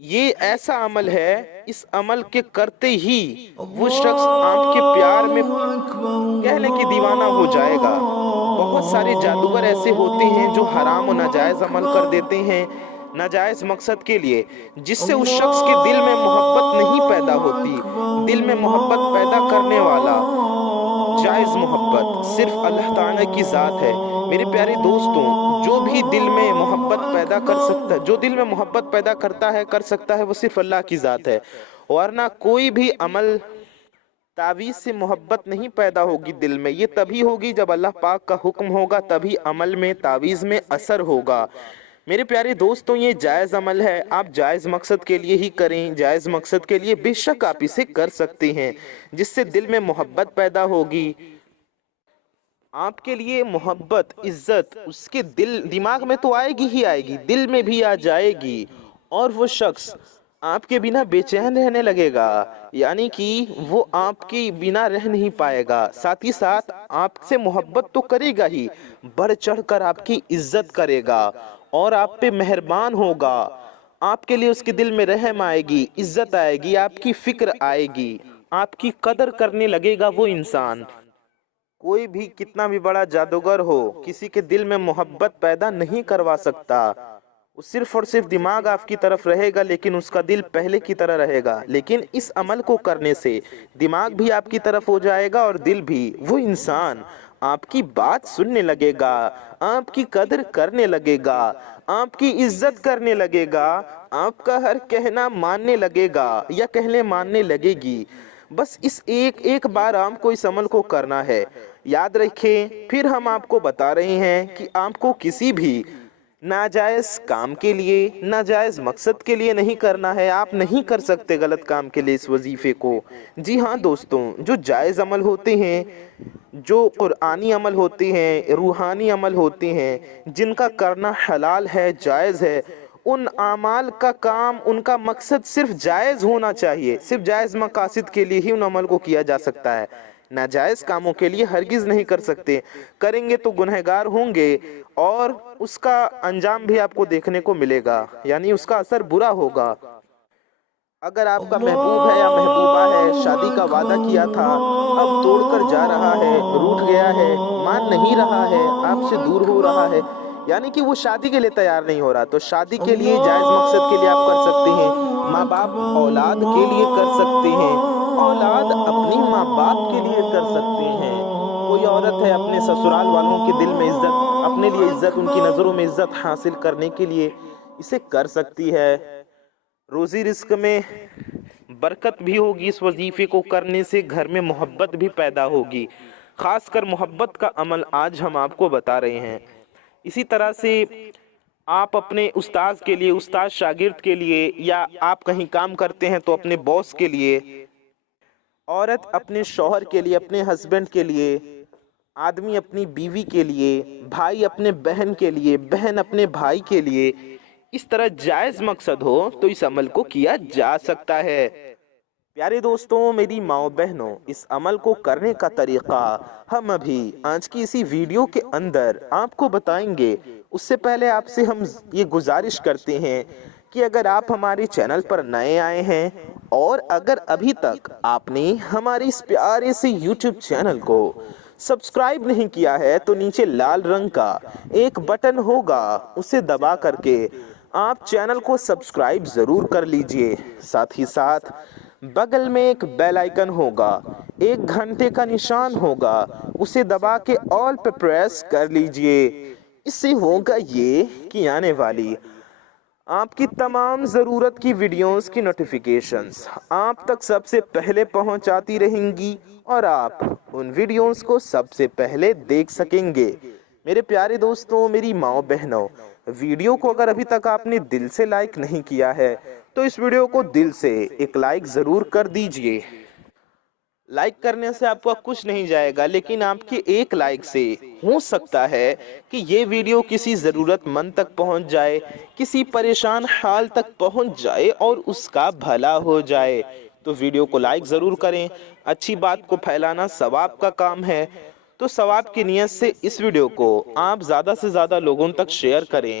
یہ ایسا عمل ہے، اس عمل کے کرتے ہی وہ شخص آپ کے پیار میں کہہ لیں کہ دیوانہ ہو جائے گا۔ بہت سارے جادوگر ایسے ہوتے ہیں جو حرام و ناجائز عمل کر دیتے ہیں ناجائز مقصد کے لیے، جس سے اس شخص کے دل میں محبت نہیں پیدا ہوتی۔ دل میں محبت پیدا کرنے والا جائز محبت صرف اللہ تعالیٰ کی ذات ہے۔ میرے پیارے دوستوں، جو بھی دل میں محبت پیدا کر سکتا ہے، جو دل میں محبت پیدا کرتا ہے کر سکتا ہے، وہ صرف اللہ کی ذات ہے، ورنہ کوئی بھی عمل تعویذ سے محبت نہیں پیدا ہوگی دل میں۔ یہ تبھی ہوگی جب اللہ پاک کا حکم ہوگا، تبھی عمل میں تعویذ میں اثر ہوگا۔ میرے پیارے دوستوں، یہ جائز عمل ہے، آپ جائز مقصد کے لیے ہی کریں۔ جائز مقصد کے لیے بے شک آپ اسے کر سکتے ہیں، جس سے دل میں محبت پیدا ہوگی۔ آپ کے لیے محبت، عزت اس کے دماغ میں تو آئے گی ہی آئے گی، دل میں بھی آ جائے گی، اور وہ شخص آپ کے بنا بے چین رہنے لگے گا، یعنی کہ وہ آپ کے بنا رہ نہیں پائے گا۔ ساتھ ہی ساتھ آپ سے محبت تو کرے گا ہی، بڑھ چڑھ کر آپ کی عزت کرے گا اور آپ پہ مہربان ہوگا۔ آپ کے لیے اس کے دل میں رحم آئے گی، عزت آئے گی، آپ کی فکر آئے گی، آپ کی قدر کرنے لگے گا وہ انسان۔ کوئی بھی کتنا بھی بڑا جادوگر ہو، کسی کے دل میں محبت پیدا نہیں کروا سکتا۔ وہ صرف اور صرف دماغ آپ کی طرف رہے گا، لیکن اس کا دل پہلے کی طرح رہے گا۔ لیکن اس عمل کو کرنے سے دماغ بھی آپ کی طرف ہو جائے گا اور دل بھی۔ وہ انسان آپ کی بات سننے لگے گا، آپ کی قدر کرنے لگے گا، آپ کی عزت کرنے لگے گا، آپ کا ہر کہنا ماننے لگے گا یا کہنے ماننے لگے گی۔ بس اس ایک بار آپ کو اس عمل کو کرنا ہے۔ یاد رکھیں، پھر ہم آپ کو بتا رہے ہیں کہ آپ کو کسی بھی ناجائز کام کے لیے، ناجائز مقصد کے لیے نہیں کرنا ہے۔ آپ نہیں کر سکتے غلط کام کے لیے اس وظیفے کو۔ جی ہاں دوستوں، جو جائز عمل ہوتے ہیں، جو قرآنی عمل ہوتے ہیں، روحانی عمل ہوتے ہیں، جن کا کرنا حلال ہے، جائز ہے، ان اعمال کا کام، ان کا مقصد صرف جائز ہونا چاہیے۔ صرف جائز مقاصد کے لیے ہی ان عمل کو کیا جا سکتا ہے، ناجائز کاموں کے لیے ہرگز نہیں کر سکتے۔ کریں گے تو گنہگار ہوں گے اور اس کا انجام بھی آپ کو دیکھنے کو ملے گا، یعنی اس کا اثر برا ہوگا۔ اگر آپ کا محبوب ہے یا محبوبہ ہے، شادی کا وعدہ کیا تھا، اب توڑ کر جا رہا ہے، روٹھ گیا ہے، مان نہیں رہا ہے، آپ سے دور ہو رہا ہے، یعنی کہ وہ شادی کے لیے تیار نہیں ہو رہا، تو شادی کے لیے جائز مقصد کے لیے آپ کر سکتے ہیں۔ ماں باپ اولاد کے لیے کر سکتے ہیں، اولاد اپنی ماں باپ کے لیے کر سکتے ہیں۔ کوئی عورت ہے اپنے سسرال والوں کے دل میں عزت، اپنے لیے عزت، ان کی نظروں میں عزت حاصل کرنے کے لیے اسے کر سکتی ہے۔ روزی رزق میں برکت بھی ہوگی، اس وظیفے کو کرنے سے گھر میں محبت بھی پیدا ہوگی۔ خاص کر محبت کا عمل آج ہم آپ کو بتا رہے ہیں۔ اسی طرح سے آپ اپنے استاذ کے لیے، استاد شاگرد کے لیے، یا آپ کہیں کام کرتے ہیں تو اپنے باس کے لیے، عورت اپنے شوہر کے لیے، اپنے ہسبینڈ کے لیے، آدمی اپنی بیوی کے لیے، بھائی اپنے بہن کے لیے، بہن اپنے بھائی کے لیے، اس طرح جائز مقصد ہو تو اس عمل کو کیا جا سکتا ہے۔ پیارے دوستوں، میری ماں بہنوں، اس عمل کو کرنے کا طریقہ ہم ابھی آج کی اسی ویڈیو کے اندر آپ کو بتائیں گے۔ اس سے پہلے آپ سے ہم یہ گزارش کرتے ہیں کہ اگر آپ ہمارے چینل پر نئے آئے ہیں اور اگر ابھی تک آپ نے ہماری اس پیارے سے یوٹیوب چینل کو سبسکرائب نہیں کیا ہے تو نیچے لال رنگ کا ایک بٹن ہوگا، اسے دبا کر کے آپ چینل کو سبسکرائب ضرور کر لیجئے۔ ساتھ ہی ساتھ بغل میں ایک بیل آئیکن ہوگا، ایک گھنٹے کا نشان ہوگا، اسے دبا کے آل پہ پریس کر لیجئے۔ اس سے ہوگا یہ کہ آنے والی آپ کی تمام ضرورت کی ویڈیوز کی نوٹیفیکیشنز آپ تک سب سے پہلے پہنچاتی رہیں گی اور آپ ان ویڈیوز کو سب سے پہلے دیکھ سکیں گے۔ میرے پیارے دوستوں، میری ماں بہنوں، ویڈیو کو اگر ابھی تک آپ نے دل سے لائک نہیں کیا ہے تو اس ویڈیو کو دل سے ایک لائک ضرور کر دیجئے۔ لائک کرنے سے آپ کو کچھ نہیں جائے گا، لیکن آپ کے ایک لائک سے ہو سکتا ہے کہ یہ ویڈیو کسی ضرورت مند تک پہنچ جائے، کسی پریشان حال تک پہنچ جائے اور اس کا بھلا ہو جائے۔ تو ویڈیو کو لائک ضرور کریں۔ اچھی بات کو پھیلانا ثواب کا کام ہے، تو ثواب کی نیت سے اس ویڈیو کو آپ زیادہ سے زیادہ لوگوں تک شیئر کریں۔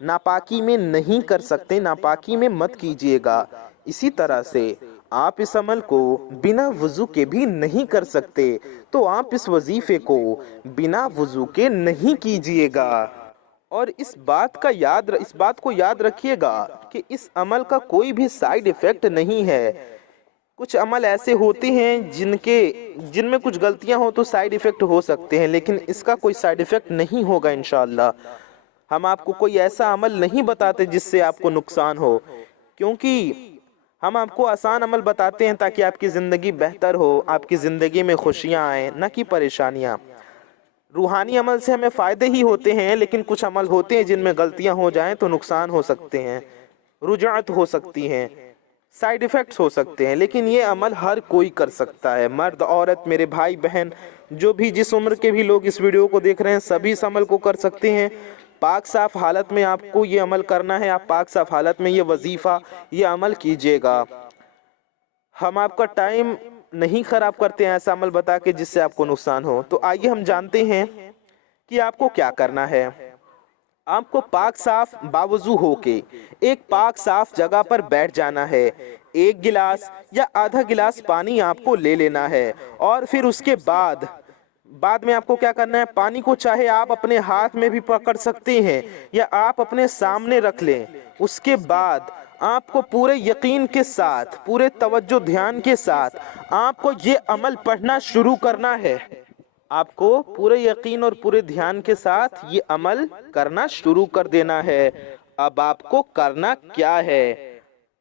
ناپاکی میں نہیں کر سکتے، ناپاکی میں مت کیجیے گا۔ اسی طرح سے آپ اس عمل کو بنا وضو کے بھی نہیں کر سکتے، تو آپ اس وظیفے کو بنا وضو کے نہیں کیجیے گا۔ اور اس بات کو یاد رکھیے گا کہ اس عمل کا کوئی بھی سائیڈ ایفیکٹ نہیں ہے۔ کچھ عمل ایسے ہوتے ہیں جن میں کچھ غلطیاں ہو تو سائیڈ ایفیکٹ ہو سکتے ہیں، لیکن اس کا کوئی سائیڈ ایفیکٹ نہیں ہوگا انشاءاللہ۔ ہم آپ کو کوئی ایسا عمل نہیں بتاتے جس سے آپ کو نقصان ہو، کیونکہ ہم آپ کو آسان عمل بتاتے ہیں تاکہ آپ کی زندگی بہتر ہو، آپ کی زندگی میں خوشیاں آئیں، نہ کہ پریشانیاں۔ روحانی عمل سے ہمیں فائدے ہی ہوتے ہیں، لیکن کچھ عمل ہوتے ہیں جن میں غلطیاں ہو جائیں تو نقصان ہو سکتے ہیں، رجعت ہو سکتی ہیں، سائیڈ ایفیکٹس ہو سکتے ہیں، لیکن یہ عمل ہر کوئی کر سکتا ہے، مرد، عورت، میرے بھائی بہن، جو بھی جس عمر کے بھی لوگ اس ویڈیو کو دیکھ رہے ہیں، سبھی اس عمل کو کر سکتے ہیں۔ پاک صاف حالت میں آپ کو یہ عمل کرنا ہے، آپ پاک صاف حالت میں یہ وظیفہ، یہ عمل کیجیے گا۔ ہم آپ کا ٹائم نہیں خراب کرتے ہیں ایسا عمل بتا کے جس سے آپ کو نقصان ہو۔ تو آئیے ہم جانتے ہیں کہ آپ کو کیا کرنا ہے۔ آپ کو پاک صاف باوضو ہو کے ایک پاک صاف جگہ پر بیٹھ جانا ہے۔ ایک گلاس یا آدھا گلاس پانی آپ کو لے لینا ہے، اور پھر اس کے بعد میں آپ کو کیا کرنا ہے، پانی کو چاہے آپ اپنے ہاتھ میں بھی پکڑ سکتے ہیں یا آپ اپنے سامنے رکھ لیں۔ اس کے بعد آپ کو پورے یقین کے ساتھ، پورے توجہ دھیان کے ساتھ آپ کو یہ عمل پڑھنا شروع کرنا ہے۔ آپ کو پورے یقین اور پورے دھیان کے ساتھ یہ عمل کرنا شروع کر دینا ہے۔ اب آپ کو کرنا کیا ہے؟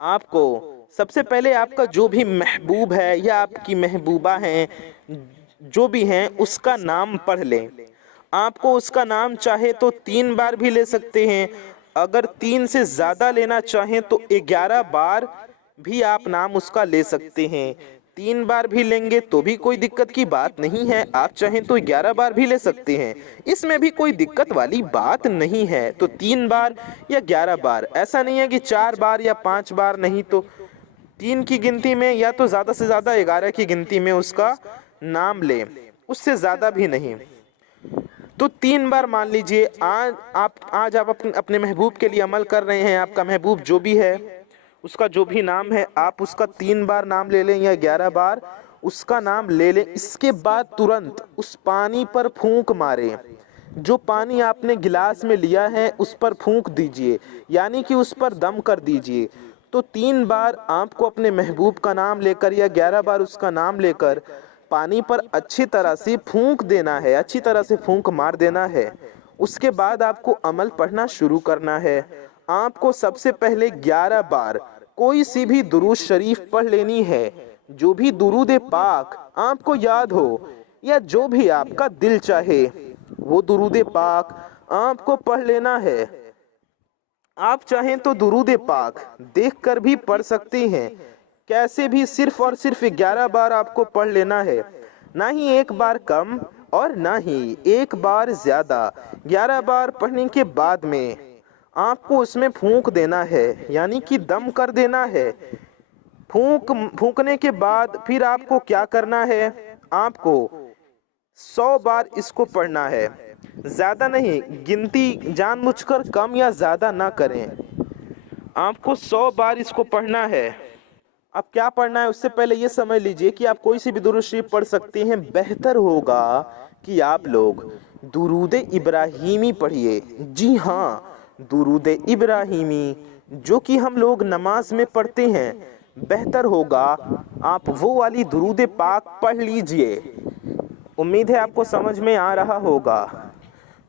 آپ کو سب سے پہلے آپ کا جو بھی محبوب ہے یا آپ کی محبوبہ ہیں، جو بھی ہیں، اس کا نام پڑھ لیں۔ آپ کو اس کا نام چاہے تو 3 بار بھی لے سکتے ہیں، اگر 3 سے زیادہ لینا چاہیں تو 11 بار بھی آپ نام اس کا لے سکتے ہیں۔ 3 بار بھی لیں گے تو بھی کوئی دقت کی بات نہیں ہے، آپ چاہیں تو 11 بار بھی لے سکتے ہیں، اس میں بھی کوئی دقت والی بات نہیں ہے۔ تو 3 بار یا 11 بار، ایسا نہیں ہے کہ 4 بار یا 5 بار، نہیں تو 3 کی گنتی میں یا تو زیادہ سے زیادہ 11 کی گنتی میں اس کا نام لیں، اس سے زیادہ بھی نہیں۔ تو 3 بار مان لیجئے آج آپ اپنے محبوب کے لیے عمل کر رہے ہیں، آپ کا محبوب جو بھی ہے، اس کا جو بھی نام ہے، آپ اس کا 3 بار نام لے لیں یا 11 بار اس کا نام لے لیں۔ اس کے بعد ترنت اس پانی پر پھونک ماریں، جو پانی آپ نے گلاس میں لیا ہے اس پر پھونک دیجئے، یعنی کہ اس پر دم کر دیجئے۔ تو 3 بار آپ کو اپنے محبوب کا نام لے کر یا 11 بار اس کا نام لے کر پانی پر اچھی طرح سے پھونک دینا ہے، اچھی طرح سے پھونک مار دینا ہے۔ اس کے بعد آپ کو عمل پڑھنا شروع کرنا ہے۔ آپ کو سب سے پہلے 11 بار کوئی سی بھی درود شریف پڑھ لینی ہے، جو بھی درود پاک آپ کو یاد ہو یا جو بھی آپ کا دل چاہے، وہ درود پاک آپ کو پڑھ لینا ہے۔ آپ چاہیں تو درود پاک دیکھ کر بھی پڑھ سکتے ہیں، کیسے بھی صرف اور صرف 11 بار آپ کو پڑھ لینا ہے، نہ ہی 1 بار کم اور نہ ہی 1 بار زیادہ۔ 11 بار پڑھنے کے بعد میں آپ کو اس میں پھونک دینا ہے، یعنی کہ دم کر دینا ہے۔ پھونکنے کے بعد پھر آپ کو کیا کرنا ہے، آپ کو 100 بار اس کو پڑھنا ہے، زیادہ نہیں، گنتی جان بوجھ کر کم یا زیادہ نہ کریں۔ آپ کو 100 بار اس کو پڑھنا ہے۔ اب کیا پڑھنا ہے اس سے پہلے یہ سمجھ لیجئے کہ آپ کوئی سی بھی درود شریف پڑھ سکتے ہیں، بہتر ہوگا کہ آپ لوگ درود ابراہیمی پڑھیے۔ جی ہاں، درود ابراہیمی جو کہ ہم لوگ نماز میں پڑھتے ہیں، بہتر ہوگا آپ وہ والی درود پاک پڑھ لیجئے۔ امید ہے آپ کو سمجھ میں آ رہا ہوگا۔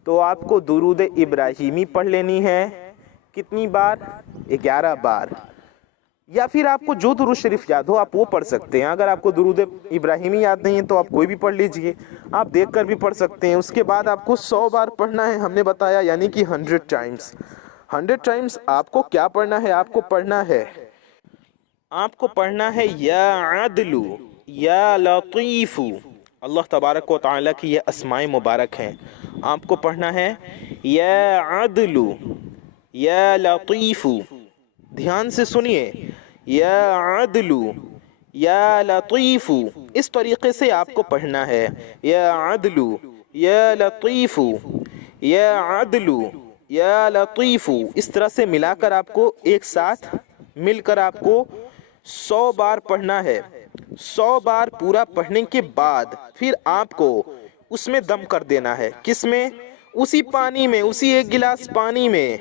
تو آپ کو درود ابراہیمی پڑھ لینی ہے، کتنی بار؟ 11 بار، یا پھر آپ کو جو درود شریف یاد ہو آپ وہ پڑھ سکتے ہیں۔ اگر آپ کو درود ابراہیمی یاد نہیں ہے تو آپ کوئی بھی پڑھ لیجئے، آپ دیکھ کر بھی پڑھ سکتے ہیں۔ اس کے بعد آپ کو 100 بار پڑھنا ہے، ہم نے بتایا، یعنی کہ 100 ٹائمز۔ 100 ٹائمز آپ کو کیا پڑھنا ہے؟ آپ کو پڑھنا ہے یا عدل یا لطیف۔ اللہ تبارک و تعالیٰ کی یہ اسماء مبارک ہیں۔ آپ کو پڑھنا ہے یا عدل یا لطیف، دھیان سے سنیے، یا عدل یا لطیف، اس طریقے سے آپ کو پڑھنا ہے، یا عدل یا لطیف، یا عدل یا لطیفو، اس طرح سے ملا کر آپ کو ایک ساتھ مل کر آپ کو 100 بار پڑھنا ہے۔ 100 بار پورا پڑھنے کے بعد پھر آپ کو اس میں دم کر دینا ہے۔ کس میں؟ اسی پانی میں، اسی ایک گلاس پانی میں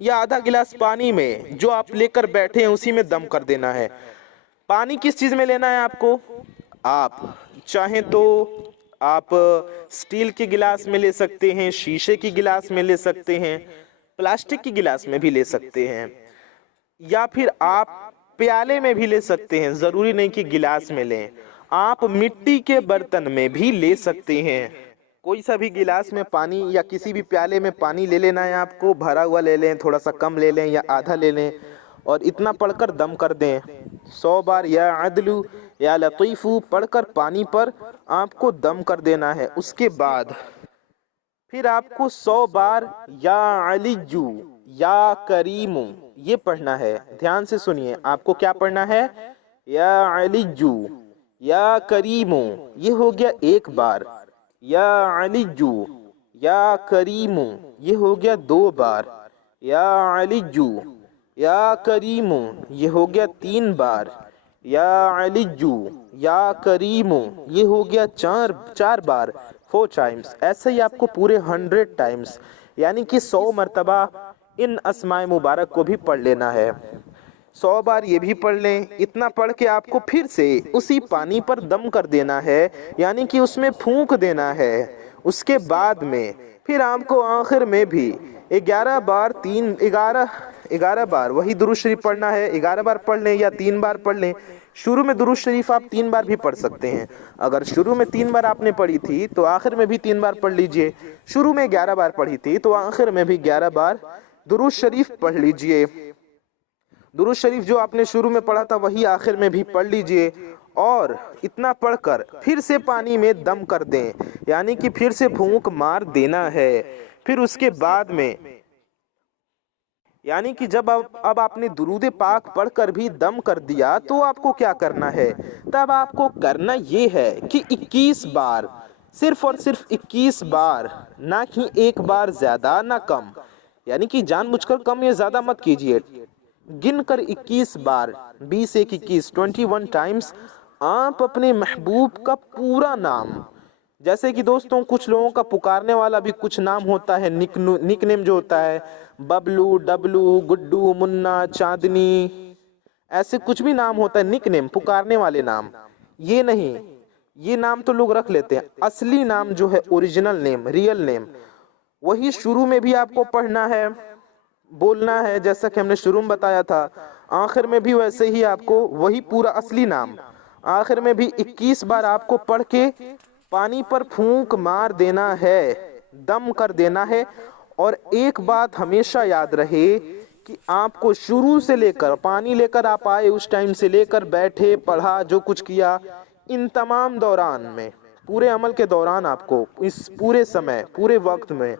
یا آدھا گلاس پانی میں جو آپ لے کر بیٹھے ہیں اسی میں دم کر دینا ہے۔ پانی کس چیز میں لینا ہے آپ کو؟ آپ چاہیں تو آپ سٹیل کے گلاس میں لے سکتے ہیں، شیشے کی گلاس میں لے سکتے ہیں، پلاسٹک کی گلاس میں بھی لے سکتے ہیں، یا پھر آپ پیالے میں بھی لے سکتے ہیں، ضروری نہیں کہ گلاس میں لیں، آپ مٹی کے برتن میں بھی لے سکتے ہیں۔ کوئی سا بھی گلاس میں پانی یا کسی بھی پیالے میں پانی لے لینا ہے آپ کو، بھرا ہوا لے لیں، تھوڑا سا کم لے لیں یا آدھا لے لیں، اور اتنا پڑھ کر دم کر دیں۔ 100 بار یا عدلو یا لطیفو پڑھ کر پانی پر آپ کو دم کر دینا ہے۔ اس کے بعد پھر آپ کو 100 بار یا علیجو یا کریمو یہ پڑھنا ہے۔ دھیان سے سنیے، آپ کو کیا پڑھنا ہے؟ یا علیجو یا کریمو، یہ ہو گیا ایک بار۔ یا علیجو یا کریمو یہ ہو گیا 2 بار۔ یا علیجو یا کریمو یہ ہو گیا 3 بار۔ یا علیجو یا کریمو یہ ہو گیا 4 بار، 4 ٹائمز۔ ایسے ہی آپ کو پورے 100 ٹائمز یعنی کہ 100 مرتبہ ان اسماء مبارک کو بھی پڑھ لینا ہے۔ 100 بار یہ بھی پڑھ لیں۔ اتنا پڑھ کے آپ کو پھر سے اسی پانی پر دم کر دینا ہے، یعنی کہ اس میں پھونک دینا ہے۔ اس کے بعد میں پھر آپ کو آخر میں بھی 11 بار وہی درود شریف پڑھنا ہے۔ 11 بار پڑھ لیں یا 3 بار پڑھ لیں۔ شروع میں درود شریف آپ 3 بار بھی پڑھ سکتے ہیں۔ اگر شروع میں 3 بار آپ نے پڑھی تھی تو آخر میں بھی 3 بار پڑھ لیجئے۔ شروع میں 11 بار پڑھی تھی تو آخر میں بھی 11 بار درود شریف پڑھ لیجئے۔ درود شریف جو آپ نے شروع میں پڑھا تھا وہی آخر میں بھی پڑھ لیجئے، اور اتنا پڑھ کر پھر سے پانی میں دم کر دیں، یعنی کہ پھر سے پھونک مار دینا ہے۔ پھر اس کے بعد میں یعنی کہ جب اب آپ نے درود پاک پڑھ کر بھی دم کر دیا تو آپ کو کیا کرنا ہے؟ تب آپ کو کرنا یہ ہے کہ 21 بار، صرف اور صرف 21 بار، نہ کہ ایک بار زیادہ نہ کم، یعنی کہ جان بوجھ کر کم یا زیادہ مت کیجئے، گن کر 21 بار، 20 ایک 21، 21 ٹائمز آپ اپنے محبوب کا پورا نام، جیسے کہ دوستوں کچھ لوگوں کا پکارنے والا بھی کچھ نام ہوتا ہے، نک نیم جو ہوتا ہے، ببلو، ڈبلو، گڈو، منا، چاندنی، ایسے کچھ بھی نام ہوتا ہے نک نیم، پکارنے والے نام۔ یہ نہیں، یہ نام تو لوگ رکھ لیتے ہیں، اصلی نام جو ہے اوریجنل نیم، ریئل نیم، وہی شروع میں بھی آپ کو پڑھنا ہے، بولنا ہے، جیسا کہ ہم نے شروع میں بتایا تھا، آخر میں بھی ویسے ہی آپ کو وہی پورا اصلی نام آخر میں بھی 21 بار آپ کو پڑھ کے پانی پر پھونک مار دینا ہے، دم کر دینا ہے۔ اور ایک بات ہمیشہ یاد رہے کہ آپ کو شروع سے لے کر پانی لے کر آپ آئے اس ٹائم سے لے کر بیٹھے، پڑھا، جو کچھ کیا، ان تمام دوران میں، پورے عمل کے دوران آپ کو اس پورے سمے، پورے وقت میں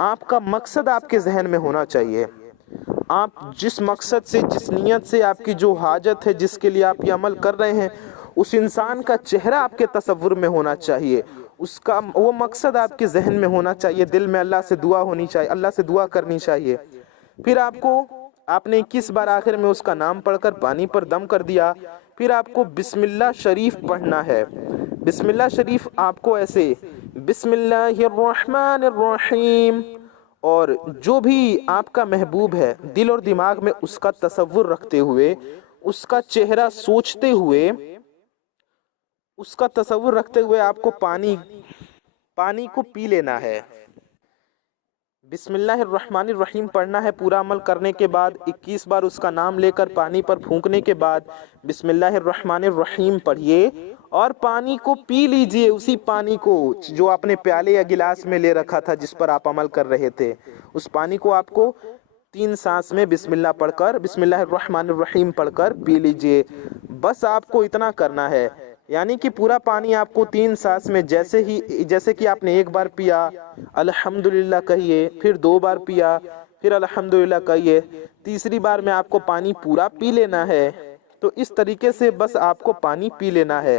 آپ کا مقصد آپ کے ذہن میں ہونا چاہیے۔ آپ جس مقصد سے، جس نیت سے، آپ کی جو حاجت ہے، جس کے لیے آپ یہ عمل کر رہے ہیں، اس انسان کا چہرہ آپ کے تصور میں ہونا چاہیے، اس کا وہ مقصد آپ کے ذہن میں ہونا چاہیے، دل میں اللہ سے دعا ہونی چاہیے، اللہ سے دعا کرنی چاہیے۔ پھر آپ نے 21 بار آخر میں اس کا نام پڑھ کر پانی پر دم کر دیا، پھر آپ کو بسم اللہ شریف پڑھنا ہے۔ بسم اللہ شریف آپ کو ایسے بسم اللہ الرحمن الرحیم، اور جو بھی آپ کا محبوب ہے دل اور دماغ میں اس کا تصور رکھتے ہوئے، اس کا چہرہ سوچتے ہوئے، اس کا تصور رکھتے ہوئے آپ کو پانی کو پی لینا ہے۔ بسم اللہ الرحمن الرحیم پڑھنا ہے۔ پورا عمل کرنے کے بعد 21 بار اس کا نام لے کر پانی پر پھونکنے کے بعد بسم اللہ الرحمن الرحیم پڑھیے اور پانی کو پی لیجئے، اسی پانی کو جو آپ نے پیالے یا گلاس میں لے رکھا تھا جس پر آپ عمل کر رہے تھے، اس پانی کو آپ کو 3 سانس میں بسم اللہ پڑھ کر، بسم اللہ الرحمن الرحیم پڑھ کر پی لیجئے۔ بس آپ کو اتنا کرنا ہے، یعنی کہ پورا پانی آپ کو 3 سانس میں، جیسے کہ آپ نے ایک بار پیا الحمدللہ کہیے، پھر 2 بار پیا، پھر الحمدللہ کہیے، تیسری بار میں آپ کو پانی پورا پی لینا ہے۔ تو اس طریقے سے بس آپ کو پانی پی لینا ہے۔